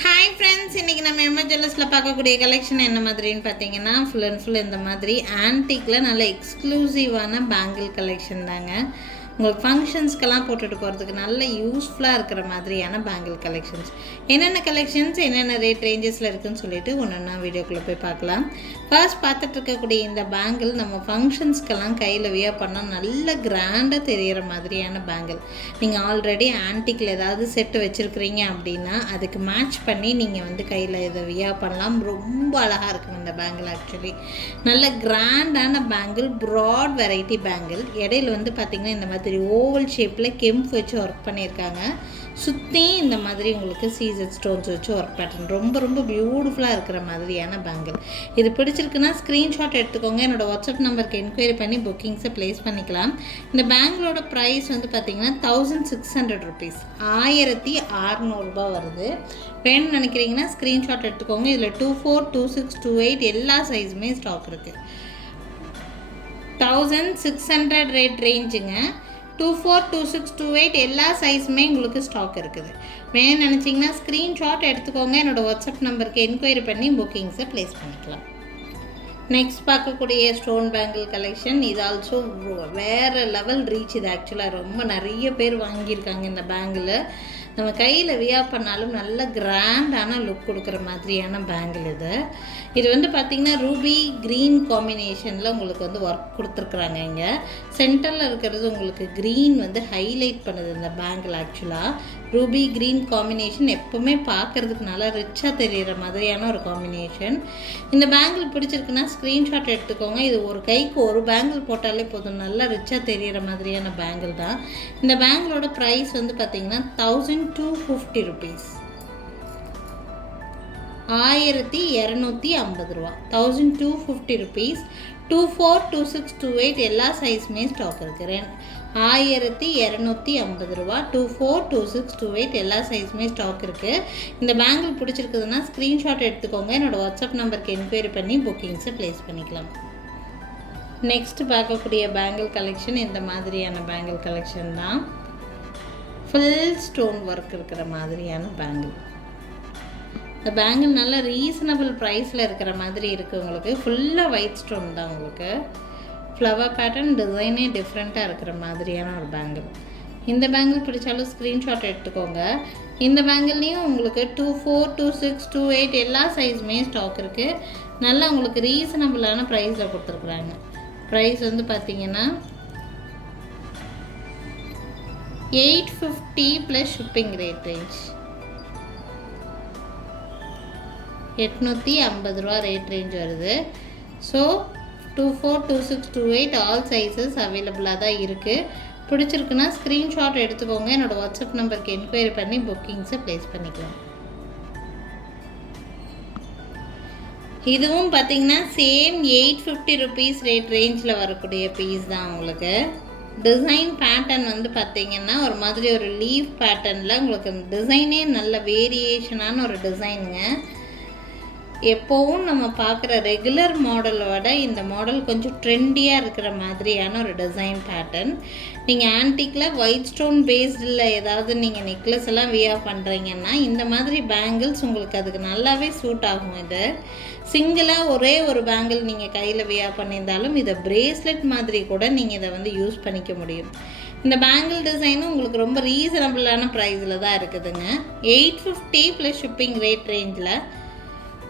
Hi friends, இன்றைக்கி நம்ம எம்ஜிஎல்எஸில் பார்க்கக்கூடிய கலெக்ஷன் என்ன மாதிரின்னு பார்த்தீங்கன்னா ஃபுல் அண்ட் ஃபுல் இந்த மாதிரி ஆன்டிக்கில் நல்ல எக்ஸ்க்ளூசிவான பேங்கிள் கலெக்ஷன் தாங்க. உங்களுக்கு ஃபங்க்ஷன்ஸ்க்கெல்லாம் போட்டுட்டு போகிறதுக்கு நல்ல யூஸ்ஃபுல்லாக இருக்கிற மாதிரியான பேங்கிள் கலெக்ஷன்ஸ். என்னென்ன கலெக்ஷன்ஸ் என்னென்ன ரேட் ரேஞ்சஸில் இருக்குதுன்னு சொல்லிட்டு ஒன்று வீடியோக்குள்ளே போய் பார்க்கலாம். ஃபர்ஸ்ட் பார்த்துட்டு இருக்கக்கூடிய இந்த பேங்கிள் நம்ம ஃபங்க்ஷன்ஸ்க்கெல்லாம் கையில் வியர் பண்ணால் நல்ல கிராண்டாக தெரிகிற மாதிரியான பேங்கிள். நீங்கள் ஆல்ரெடி ஆன்டிக்கில் ஏதாவது செட்டு வச்சுருக்கிறீங்க அப்படின்னா அதுக்கு மேட்ச் பண்ணி நீங்கள் கையில் இதை வியர் பண்ணலாம். ரொம்ப அழகாக இருக்கும் இந்த பேங்கிள். ஆக்சுவலி நல்ல கிராண்டான பேங்கிள், ப்ராட் வெரைட்டி பேங்கிள். இடையில பார்த்திங்கன்னா இந்த மாதிரி ஓவல் ஷேப்பில் கெம்ப் வச்சு ஒர்க் பண்ணியிருக்காங்க. சுற்றி இந்த மாதிரி உங்களுக்கு சீசர் ஸ்டோன்ஸ் வச்சு ஒர்க் பேட்டர்ன் ரொம்ப ரொம்ப பியூட்டிஃபுல்லாக இருக்கிற மாதிரியான பேங்கிள். இது பிடிச்சிருக்குன்னா ஸ்க்ரீன்ஷாட் எடுத்துக்கோங்க. என்னோடய வாட்ஸ்அப் நம்பருக்கு என்கொயரி பண்ணி புக்கிங்ஸை ப்ளேஸ் பண்ணிக்கலாம். இந்த பேங்கிளோட ப்ரைஸ் பார்த்திங்கன்னா 1600 rupees, 1600 வருது. வேணும்னு நினைக்கிறீங்கன்னா ஸ்க்ரீன்ஷாட் எடுத்துக்கோங்க. இதில் 24, 26, 28 எல்லா சைஸுமே ஸ்டாக் இருக்குது. 1600 ரேட் ரேஞ்சுங்க. 24, 26, 28 எல்லா சைஸுமே உங்களுக்கு ஸ்டாக் இருக்குது. வேணும்னு நினச்சிங்கன்னா ஸ்க்ரீன்ஷாட் எடுத்துக்கோங்க. என்னோடய வாட்ஸ்அப் நம்பருக்கு என்கொயரி பண்ணி புக்கிங்ஸை ப்ளேஸ் பண்ணிக்கலாம். நெக்ஸ்ட் பார்க்கக்கூடிய ஸ்டோன் பேங்கிள் கலெக்ஷன். இது ஆல்சோ வேறு லெவல் ரீச். இது ஆக்சுவலாக ரொம்ப நிறைய பேர் வாங்கியிருக்காங்க. இந்த பேங்கிள் நம்ம கையில் வியர் பண்ணாலும் நல்ல கிராண்டான லுக் கொடுக்குற மாதிரியான பேங்கிள் இது பார்த்திங்கன்னா ரூபி க்ரீன் காம்பினேஷனில் உங்களுக்கு ஒர்க் கொடுத்துருக்குறாங்க. இங்கே சென்டரில் இருக்கிறது உங்களுக்கு க்ரீன் ஹைலைட் பண்ணுது இந்த பேங்கிள். ஆக்சுவலாக ரூபி க்ரீன் காம்பினேஷன் எப்போவுமே பார்க்குறதுக்கு நல்லா ரிச்சாக தெரிகிற மாதிரியான ஒரு காம்பினேஷன். இந்த பேங்கிள் பிடிச்சிருக்குன்னா ஸ்க்ரீன்ஷாட் எடுத்துக்கோங்க. இது ஒரு கைக்கு ஒரு பேங்கிள் போட்டாலே போதும், நல்லா ரிச்சாக தெரிகிற மாதிரியான பேங்கிள் தான். இந்த பேங்கிளோட ப்ரைஸ் பார்த்திங்கன்னா 1250 rupees, 1250 ரூபா. 1250 rupees. 24, 26, 28 எல்லா சைஸுமே ஸ்டாக் இருக்குது. 1250 ரூபா. 24, 26, 28 எல்லா சைஸுமே ஸ்டாக் இருக்குது. இந்த பேங்கிள் பிடிச்சிருக்குதுன்னா ஸ்க்ரீன்ஷாட் எடுத்துக்கோங்க. என்னோடய வாட்ஸ்அப் நம்பருக்கு என்கொயரி பண்ணி புக்கிங்ஸை ப்ளேஸ் பண்ணிக்கலாம். நெக்ஸ்ட் பார்க்கக்கூடிய பேங்கிள் கலெக்ஷன் இந்த மாதிரியான பேங்கிள் கலெக்ஷன் தான். ஃபுல் ஸ்டோன் ஒர்க் இருக்கிற மாதிரியான பேங்கிள். இந்த பேங்கிள் நல்ல ரீசனபிள் ப்ரைஸில் இருக்கிற மாதிரி இருக்குது. உங்களுக்கு ஃபுல்லாக ஒயிட் ஸ்டோன் தான். உங்களுக்கு ஃப்ளவர் பேட்டர்ன் டிசைனே டிஃப்ரெண்ட்டாக இருக்கிற மாதிரியான ஒரு பேங்கிள். இந்த பேங்கிள் பிடிச்சாலும் ஸ்க்ரீன்ஷாட் எடுத்துக்கோங்க. இந்த பேங்கிள்லேயும் உங்களுக்கு 24, 26, 28 எல்லா சைஸுமே ஸ்டாக் இருக்குது. நல்லா உங்களுக்கு ரீசனபிளான ப்ரைஸில் கொடுத்துருக்குறாங்க. ப்ரைஸ் பார்த்திங்கன்னா 850 ப்ளஸ் ஷிப்பிங் ரேட் ரேஞ்ச். 850 ரூபா ரேட் ரேஞ்ச் வருது. ஸோ 24, 26, 28 ஆல் சைஸஸ் அவைலபிளாக தான் இருக்குது. பிடிச்சிருக்குன்னா ஸ்க்ரீன்ஷாட் எடுத்துக்கோங்க. என்னோடய வாட்ஸ்அப் நம்பருக்கு என்கொயரி பண்ணி புக்கிங்ஸை ப்ளேஸ் பண்ணிக்கலாம். இதுவும் பார்த்திங்கன்னா சேம் 850 rupees ரேட் ரேஞ்சில் வரக்கூடிய பீஸ் தான். உங்களுக்கு டிசைன் பேட்டர்ன் பார்த்திங்கன்னா ஒரு மாதிரி ஒரு லீஃப் பேட்டர்னில் உங்களுக்கு டிசைனே நல்ல வேரியேஷனான ஒரு டிசைனுங்க. எப்போவும் நம்ம பார்க்குற ரெகுலர் மாடலோட இந்த மாடல் கொஞ்சம் ட்ரெண்டியாக இருக்கிற மாதிரியான ஒரு டிசைன் பேட்டர்ன். நீங்கள் ஆன்டிக்கில் ஒயிட் ஸ்டோன் பேஸ்டில் ஏதாவது நீங்கள் நெக்லஸ் எல்லாம் வியர் பண்ணுறீங்கன்னா இந்த மாதிரி பேங்கிள்ஸ் உங்களுக்கு அதுக்கு நல்லாவே சூட் ஆகும். இது சிங்கிளாக ஒரே ஒரு பேங்கிள் நீங்கள் கையில் வியர் பண்ணியிருந்தாலும் இதை பிரேஸ்லெட் மாதிரி கூட நீங்கள் இதை யூஸ் பண்ணிக்க முடியும். இந்த பேங்கிள் டிசைனும் உங்களுக்கு ரொம்ப ரீசனபிளான ப்ரைஸில் தான் இருக்குதுங்க. 850 ப்ளஸ் ஷிப்பிங் ரேட் ரேஞ்சில்.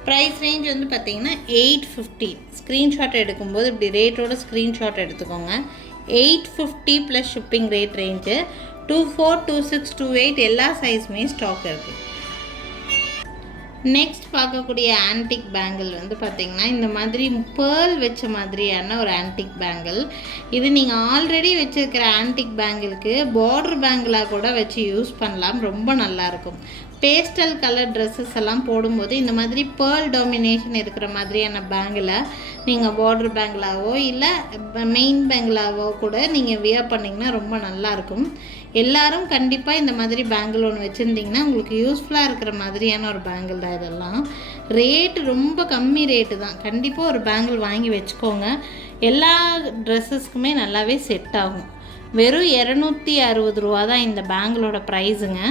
ப்ரைஸ் ரேஞ்ச் பார்த்திங்கன்னா 850. ஸ்க்ரீன்ஷாட் எடுக்கும்போது இப்படி ரேட்டோட ஸ்க்ரீன்ஷாட் எடுத்துக்கோங்க. 850 ப்ளஸ் ஷிப்பிங் ரேட் ரேஞ்சு. 24, 26, 28 எல்லா சைஸுமே ஸ்டாக் இருக்குது. நெக்ஸ்ட் பார்க்கக்கூடிய ஆன்டிக் பேங்கிள் பார்த்திங்கன்னா இந்த மாதிரி பேர்ல் வச்ச மாதிரியான ஒரு ஆன்டிக் பேங்கிள். இது நீங்கள் ஆல்ரெடி வச்சுருக்கிற ஆன்டிக் பேங்கிளுக்கு பார்டர் பேங்கிளாக கூட வச்சு யூஸ் பண்ணலாம். ரொம்ப நல்லாயிருக்கும். பேஸ்டல் கலர் ட்ரெஸ்ஸஸ் எல்லாம் போடும்போது இந்த மாதிரி பேர்ல் டாமினேஷன் இருக்கிற மாதிரியான பேங்கிளை நீங்கள் பார்டர் பேங்கிளாவோ இல்லை மெயின் பேங்கிளாவோ கூட நீங்கள் வியர் பண்ணிங்கன்னா ரொம்ப நல்லாயிருக்கும். எல்லோரும் கண்டிப்பாக இந்த மாதிரி பேங்கிள் ஒன்று வச்சுருந்திங்கன்னா உங்களுக்கு யூஸ்ஃபுல்லாக இருக்கிற மாதிரியான ஒரு பேங்கிள் தான். இதெல்லாம் ரேட்டு ரொம்ப கம்மி ரேட்டு தான். கண்டிப்பாக ஒரு பேங்கிள் வாங்கி வச்சுக்கோங்க. எல்லா ட்ரெஸ்ஸஸ்க்குமே நல்லாவே செட் ஆகும். வெறும் 260 ரூபா தான் இந்த பேங்கிளோட ப்ரைஸுங்க.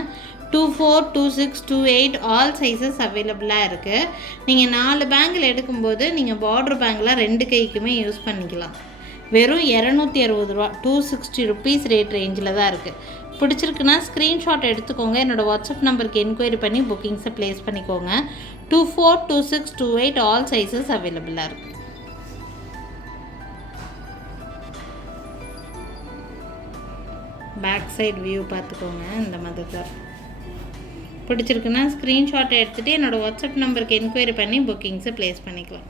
24, 26, 28 ஆல் சைஸஸ் அவைலபிளாக இருக்குது. நீங்கள் 4 பேங்கிள் எடுக்கும்போது நீங்கள் பார்டர் பேங்கில் 2 கைக்குமே யூஸ் பண்ணிக்கலாம். வெறும் 260 ரூபா, 260 ருபீஸ் ரேட் ரேஞ்சில் தான் இருக்குது. பிடிச்சிருக்குன்னா ஸ்க்ரீன்ஷாட் எடுத்துக்கோங்க. என்னோடய வாட்ஸ்அப் நம்பருக்கு என்கொயரி பண்ணி புக்கிங்ஸை ப்ளேஸ் பண்ணிக்கோங்க. 24, 26, 28 ஆல் சைஸஸ் அவைலபிளாக இருக்குது. பேக் சைடு வியூ பார்த்துக்கோங்க. இந்த மாதிரி தான் பிடிச்சிருக்குன்னா ஸ்க்ரீன்ஷாட் எடுத்துகிட்டு என்னோடய வாட்ஸ்அப் நம்பருக்கு என்கொயரி பண்ணி புக்கிங்ஸை ப்ளேஸ் பண்ணிக்கலாம்.